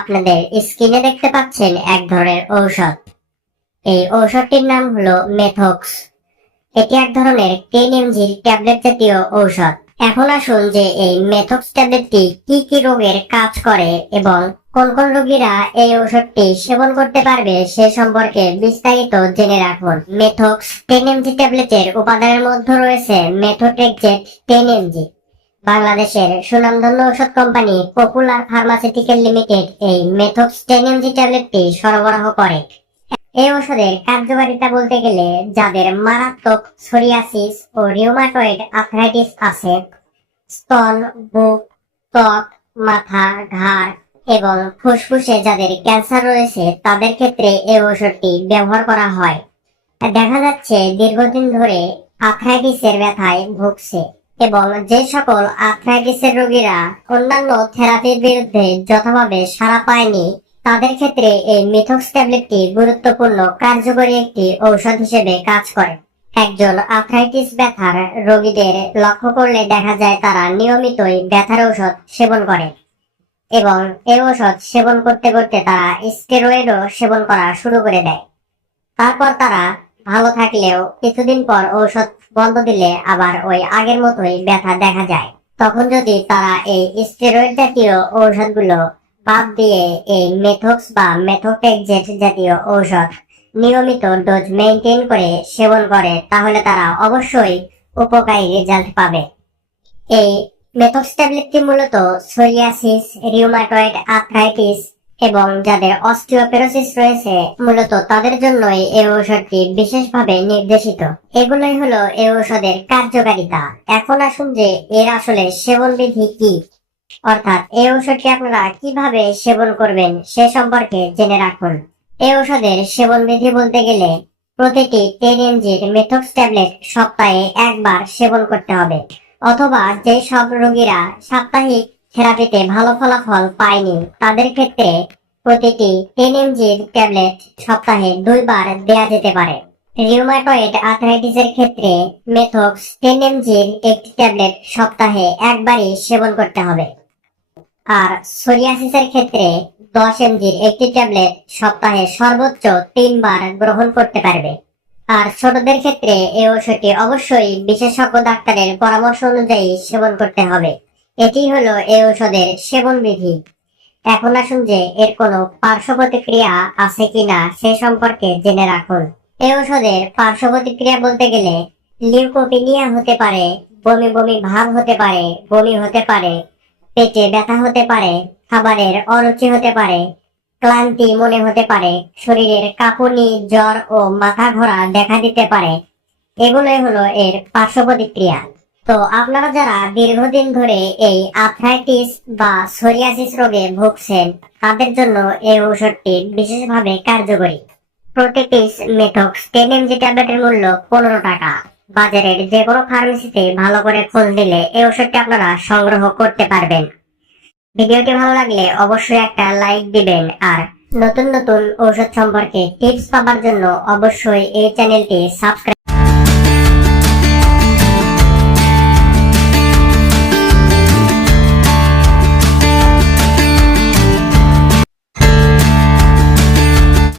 আপনাদের স্ক্রিনে দেখতে পাচ্ছেন এক ধরনের ঔষধ। এই ঔষধটির নাম হলো মেথক্স। এটি এক ধরনের 10 mg ট্যাবলেট জাতীয় ঔষধ। এখন আসুন যে এই মেথক্স ট্যাবলেটটি কি কি রোগের কাজ করে এবং কোন কোন রোগীরা এই ঔষধটি সেবন করতে পারবে সে সম্পর্কে বিস্তারিত জেনে রাখুন। মেথক্স 10 mg ট্যাবলেটের উপাদানের মধ্যে রয়েছে মেথোট্রেক্সেট 10 mg। বাংলাদেশের সুনামধন্য ঔষধ কোম্পানি পপুলার ফার্মাসিউটিক্যাল লিমিটেড এই মেথক্স 10 mg ট্যাবলেটটি সরবরাহ করে। এই ওষুধের কার্যকারিতা বলতে গেলে যাদের মারাত্মক সোরিয়াসিস ও রিউমাটয়েড আর্থ্রাইটিস আছে, স্তন, বুক, ত্বক, মাথা, ঘাড় এবং ফুসফুসে যাদের ক্যান্সার রয়েছে তাদের ক্ষেত্রে এই ওষুধটি ব্যবহার করা হয়। দেখা যাচ্ছে দীর্ঘদিন ধরে আর্থ্রাইটিসের ব্যথায় ভুগছে এবং যে সকল আর্থ্রাইটিসের রোগীরা অন্যান্য থেরাপির বিরুদ্ধে যথাভাবে সাড়া পায়নি তাদের ক্ষেত্রে এই মেথক্স ট্যাবলেটটি গুরুত্বপূর্ণ কার্যকরী একটি ঔষধ হিসেবে কাজ করে। একজন আর্থ্রাইটিস ব্যথার রোগীদের লক্ষ্য করলে দেখা যায় তারা নিয়মিতই ব্যথার ঔষধ সেবন করে এবং এই ঔষধ সেবন করতে করতে তারা স্টেরয়েডও সেবন করা শুরু করে দেয়। তারপর তারা ভালো থাকলেও কিছুদিন পর ঔষধ বন্ধ দিলে আবার ওই আগের মতোই ব্যথা দেখা যায়। তখন যদি তারা এই স্টেরয়েড জাতীয় ঔষধগুলো বাদ দিয়ে এই মেথক্স বা মেথোট্রেক্সেট জাতীয় ঔষধ নিয়মিত ডোজ মেইনটেইন করে সেবন করে তাহলে তারা অবশ্যই উপকারী রেজাল্ট পাবে। এই মেথক্স ট্যাবলেটটি মূলত সোরিয়াসিস, রিউমাটয়েড আর্থ্রাইটিস এবং যাদের অস্টিওপোরোসিস রয়েছে মূলত তাদের জন্যই এই ঔষধটি বিশেষভাবে নির্দেশিত। এগুলোই হলো এই ঔষধের কার্যকারিতা। এখন আসুন যে এর আসলে সেবন বিধি কি, অর্থাৎ এই ঔষধটি আপনারা কিভাবে সেবন করবেন সে সম্পর্কে জেনে রাখুন। এই ঔষধের সেবন বিধি বলতে গেলে প্রতিটি 10 mg মেথক্স ট্যাবলেট সপ্তাহে একবার সেবন করতে হবে, অথবা যে সব রোগীরা সাপ্তাহিক থেরাপিতে ভালো ফলাফল পায়নি তাদের ক্ষেত্রে প্রতিটি 10 mg ট্যাবলেট সপ্তাহে 2 বার দেয়া যেতে পারে। রিউমাটয়েড আর্থ্রাইটিসের ক্ষেত্রে মেথক্স 10 mg একটি ট্যাবলেট সপ্তাহে একবারই সেবন করতে হবে। আর সোরিয়াসিসের ক্ষেত্রে 10 mg একটি ট্যাবলেট সপ্তাহে সর্বোচ্চ 3 বার গ্রহণ করতে পারবে। আর ছোটদের ক্ষেত্রে এই ওষুধটি অবশ্যই বিশেষজ্ঞ ডাক্তারের পরামর্শ অনুযায়ী সেবন করতে হবে। এটি হলো এই ঔষধের সেবন বিধি। এখন আসুন যে এর কোনো পার্শ্ব প্রতিক্রিয়া আছে কিনা সে সম্পর্কে জেনে রাখুন। এই ঔষধের পার্শ্ব প্রতিক্রিয়া বলতে গেলে লিউকোপিনিয়া হতে পারে, বমি বমি ভাব হতে পারে, বমি হতে পারে, পেটে ব্যথা হতে পারে, খাবারের অরুচি হতে পারে, ক্লান্তি মনে হতে পারে, শরীরের কাঁপুনি, জ্বর ও মাথা ঘোরা দেখা দিতে পারে। এগুলোই হলো এর পার্শ্ব প্রতিক্রিয়া। তো আপনারা যারা দীর্ঘদিন ধরে এই আর্থ্রাইটিস বা সোরিয়াসিস রোগে ভুগছেন তাদের জন্য এই ঔষধটি বিশেষভাবে কার্যকরী। প্রতিটি মেথক্স 10 mg ট্যাবলেটের মূল্য 15 টাকা। বাজারের যে কোনো ফার্মেসিতে ভালো করে খোঁজ দিলে এই ওষুধটি আপনারা সংগ্রহ করতে পারবেন। ভিডিওটি ভালো লাগলে অবশ্যই একটা লাইক দিবেন আর নতুন নতুন ঔষধ সম্পর্কে টিপস পাওয়ার জন্য অবশ্যই এই চ্যানেলটি সাবস্ক্রাইব